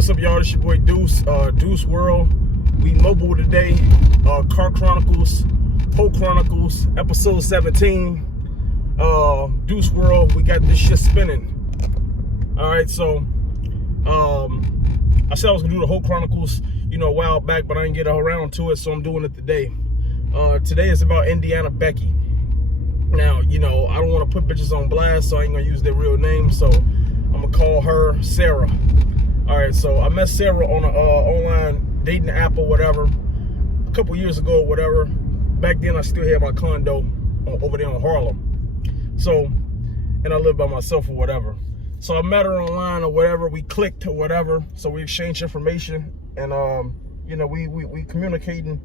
what's up, y'all? It's your boy Deuce, Deuce World. We mobile today. Car Chronicles, Whole Chronicles, episode 17. Deuce World. We got this shit spinning. All right, so I said I was gonna do the Whole Chronicles, a while back, but I didn't get around to it, so I'm doing it today. Today is about Indiana Becky. Now, I don't want to put bitches on blast, so I ain't gonna use their real name. So I'm gonna call her Sarah. All right, so I met Sarah on an online dating app or whatever a couple years ago or whatever. Back then, I still had my condo over there in Harlem. So, and I lived by myself or whatever. So I met her online or whatever. We clicked or whatever. So we exchanged information, and we communicating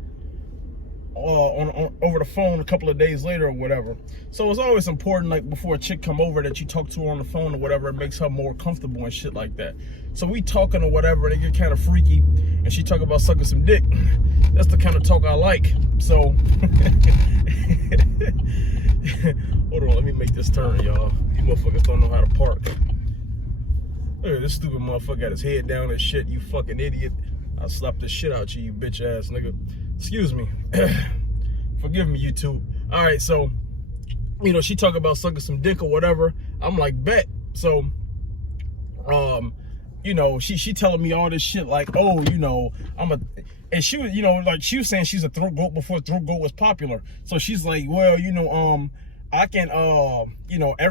on over the phone a couple of days later or whatever. So it's always important, like, before a chick come over, that you talk to her on the phone or whatever. It makes her more comfortable and shit like that. So we talking or whatever, and it get kind of freaky, and she talk about sucking some dick. That's the kind of talk I like. So hold on, let me make this turn, y'all. These motherfuckers don't know how to park. Look at this stupid motherfucker, got his head down and shit. You fucking idiot. I'll slap the shit out you bitch ass nigga. Excuse me. Forgive me, YouTube. All right, so, she talk about sucking some dick or whatever. I'm like, bet. So, she telling me all this shit like, oh, and she was, like, she was saying she's a throat goat before throat goat was popular. So she's like, well, I can,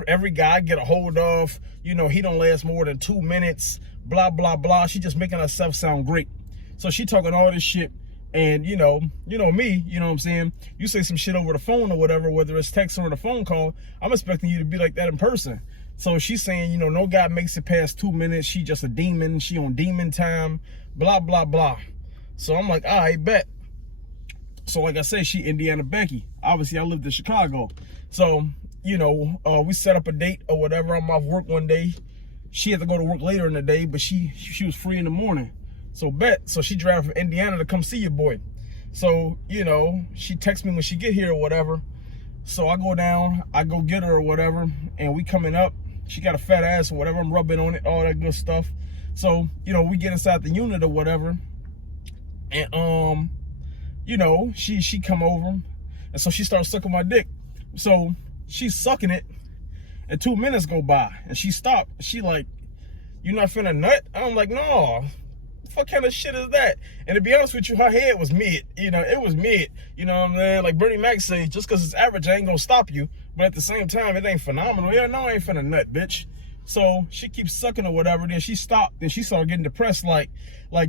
every guy I get a hold of, he don't last more than 2 minutes, blah, blah, blah. She just making herself sound great. So she talking all this shit. And, me, you know what I'm saying? You say some shit over the phone or whatever, whether it's text or a phone call, I'm expecting you to be like that in person. So she's saying, no guy makes it past 2 minutes. She just a demon. She on demon time, blah, blah, blah. So I'm like, all right, bet. So like I said, she Indiana Becky. Obviously, I lived in Chicago. So, we set up a date or whatever. I'm off work one day. She had to go to work later in the day, but she was free in the morning. So bet. So she drive from Indiana to come see your boy. So, she texts me when she get here or whatever. So I go down, I go get her or whatever, and we coming up. She got a fat ass or whatever. I'm rubbing on it, all that good stuff. So, we get inside the unit or whatever. And, she come over. And so she starts sucking my dick. So she's sucking it. And 2 minutes go by. And she stopped. She like, you not finna nut? I'm like, no. What kind of shit is that? And to be honest with you, her head was mid. It was mid. You know what I'm saying? Like Bernie Mac say, just because it's average, I ain't gonna stop you. But at the same time, it ain't phenomenal. Yeah, no, I ain't finna nut, bitch. So she keeps sucking or whatever. Then she stopped. Then she started getting depressed. Like,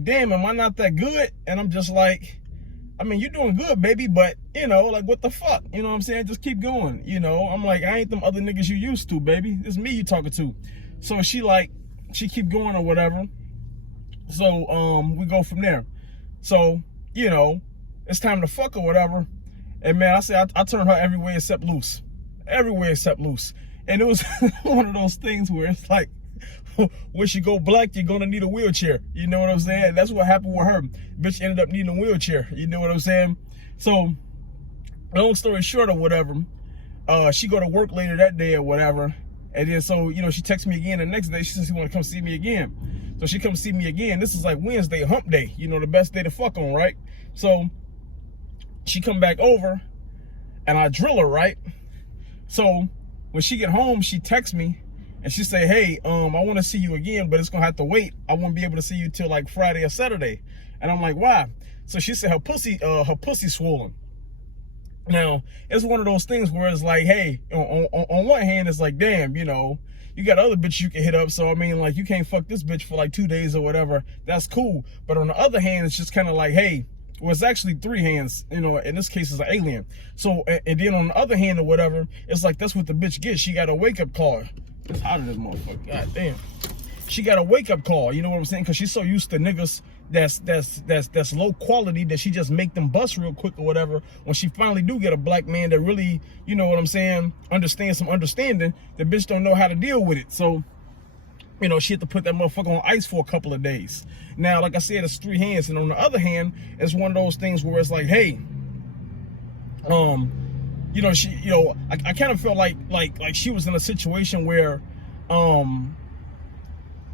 damn, am I not that good? And I'm just like, I mean, you're doing good, baby. But, like, what the fuck? You know what I'm saying? Just keep going. I'm like, I ain't them other niggas you used to, baby. It's me you talking to. So she keep going or whatever. So, we go from there. So, it's time to fuck or whatever. And man, I say I turn her every way except loose. Every way except loose. And it was one of those things where it's like, when she go black, you're gonna need a wheelchair. You know what I'm saying? That's what happened with her. Bitch ended up needing a wheelchair. You know what I'm saying? So, long story short or whatever, she go to work later that day or whatever. And then so, she texts me again the next day. She says she wanna come see me again. So she comes see me again. This is like Wednesday, hump day. The best day to fuck on, right? So she come back over and I drill her, right? So when she get home, she texts me and she say, hey, I want to see you again, but it's going to have to wait. I won't be able to see you till like Friday or Saturday. And I'm like, why? So she said her pussy swollen. Now, it's one of those things where it's like, hey, on one hand, it's like, damn, you got other bitches you can hit up. So, I mean, like, you can't fuck this bitch for like 2 days or whatever. That's cool. But on the other hand, it's just kind of like, hey, well, it's actually 3 hands, in this case, it's an alien. So, and then on the other hand or whatever, it's like, that's what the bitch gets. She got a wake-up call. It's hot in this motherfucker. God damn. She got a wake-up call, you know what I'm saying? Because she's so used to niggas that's low quality that she just make them bust real quick or whatever. When she finally do get a black man that really, you know what I'm saying, understands some understanding, the bitch don't know how to deal with it. So, she had to put that motherfucker on ice for a couple of days. Now, like I said, it's 3 hands. And on the other hand, it's one of those things where it's like, hey, I kind of felt like she was in a situation where,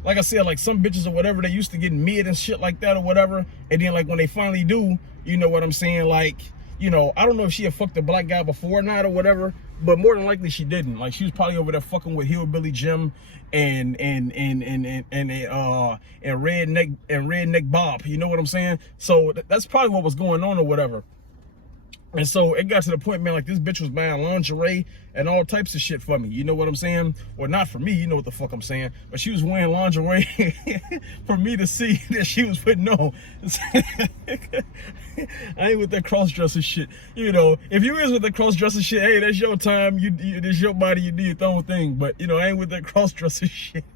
like I said, like some bitches or whatever, they used to get mid and shit like that or whatever. And then like when they finally do, you know what I'm saying? Like, you know, I don't know if she had fucked a black guy before or not or whatever, but more than likely she didn't. Like she was probably over there fucking with Hillbilly Jim and redneck Bob. You know what I'm saying? So that's probably what was going on or whatever. And so it got to the point, man, like this bitch was buying lingerie and all types of shit for me. You know what I'm saying? Well, not for me, you know what the fuck I'm saying. But she was wearing lingerie for me to see that she was putting on. I ain't with that cross-dressing shit. You know, if you is with the cross-dressing shit, hey, that's your time. It's your body, you do your own thing. But, you know, I ain't with that cross-dressing shit.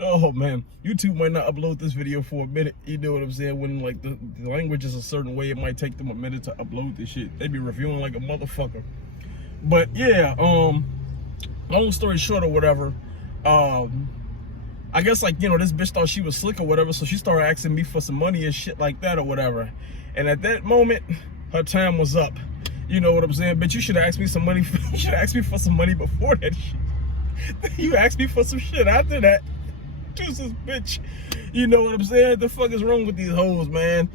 Oh man, YouTube might not upload this video for a minute. You know what I'm saying? When like the language is a certain way, it might take them a minute to upload this shit. They be reviewing like a motherfucker. But yeah, long story short or whatever, I guess like, you know, this bitch thought she was slick or whatever, so she started asking me for some money and shit like that or whatever. And at that moment, her time was up. You know what I'm saying? Bitch, you should have asked me some money. You should have asked me for some money before that shit. You asked me for some shit after that. Deuces, bitch. You know what I'm saying? The fuck is wrong with these hoes, man?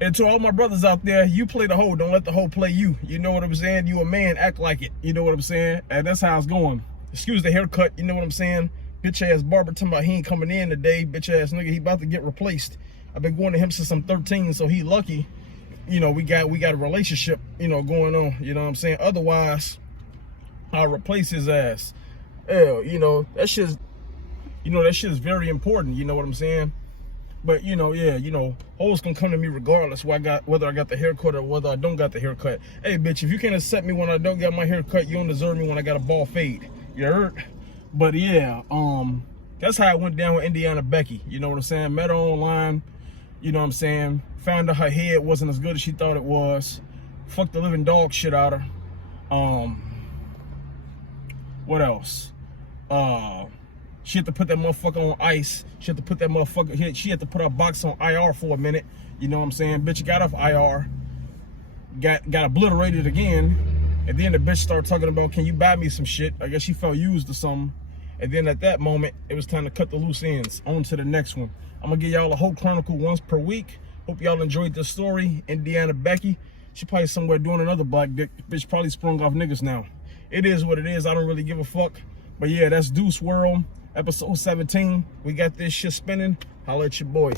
And to all my brothers out there, you play the hoe. Don't let the hoe play you. You know what I'm saying? You a man, act like it. You know what I'm saying? And that's how it's going. Excuse the haircut. You know what I'm saying? Bitch ass barber talking about he ain't coming in today. Bitch ass nigga, he about to get replaced. I've been going to him since I'm 13, so he lucky. You know, we got a relationship, you know, going on. You know what I'm saying? Otherwise, I'll replace his ass. Hell, you know, that shit's very important, you know what I'm saying? But, you know, yeah, you know, hoes can come to me regardless whether I got the haircut or whether I don't got the haircut. Hey, bitch, if you can't accept me when I don't got my haircut, you don't deserve me when I got a bald fade. You heard? But, yeah, that's how it went down with Indiana Becky. You know what I'm saying? Met her online, you know what I'm saying? Found out her head wasn't as good as she thought it was. Fucked the living dog shit out of her. What else? She had to put that motherfucker on ice. She had to put that motherfucker, she had to put her box on IR for a minute. You know what I'm saying? Bitch got off IR, got obliterated again. And then the bitch started talking about, can you buy me some shit? I guess she felt used or something. And then at that moment, it was time to cut the loose ends. On to the next one. I'm gonna give y'all a whole chronicle once per week. Hope y'all enjoyed the story. Indiana Becky, she probably somewhere doing another black dick. Bitch probably sprung off niggas now. It is what it is. I don't really give a fuck. But yeah, that's Deuce World, episode 17. We got this shit spinning. Holla at your boy.